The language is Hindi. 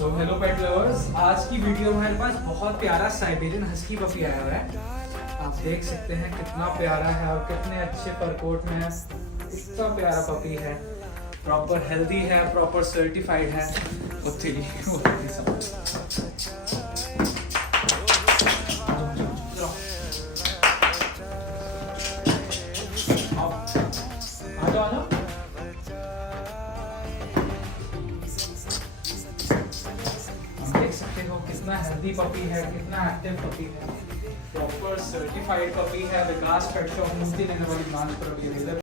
सो हेलो पेट लवर्स, आज की वीडियो में हमारे पास बहुत प्यारा साइबेरियन हस्की पपी आया हुआ है। आप देख सकते हैं कितना प्यारा है और कितने अच्छे परकोट में है। इतना प्यारा पपी है, प्रॉपर हेल्दी है, प्रॉपर सर्टिफाइड है। आ जाओ ना। देख सकते हो कितना हेल्दी पपी है, कितना एक्टिव पपी है, प्रॉपर सर्टिफाइड पपी है। विकास पेट शॉप मुफ्ती लेने वाली ब्रांच पर अवेलेबल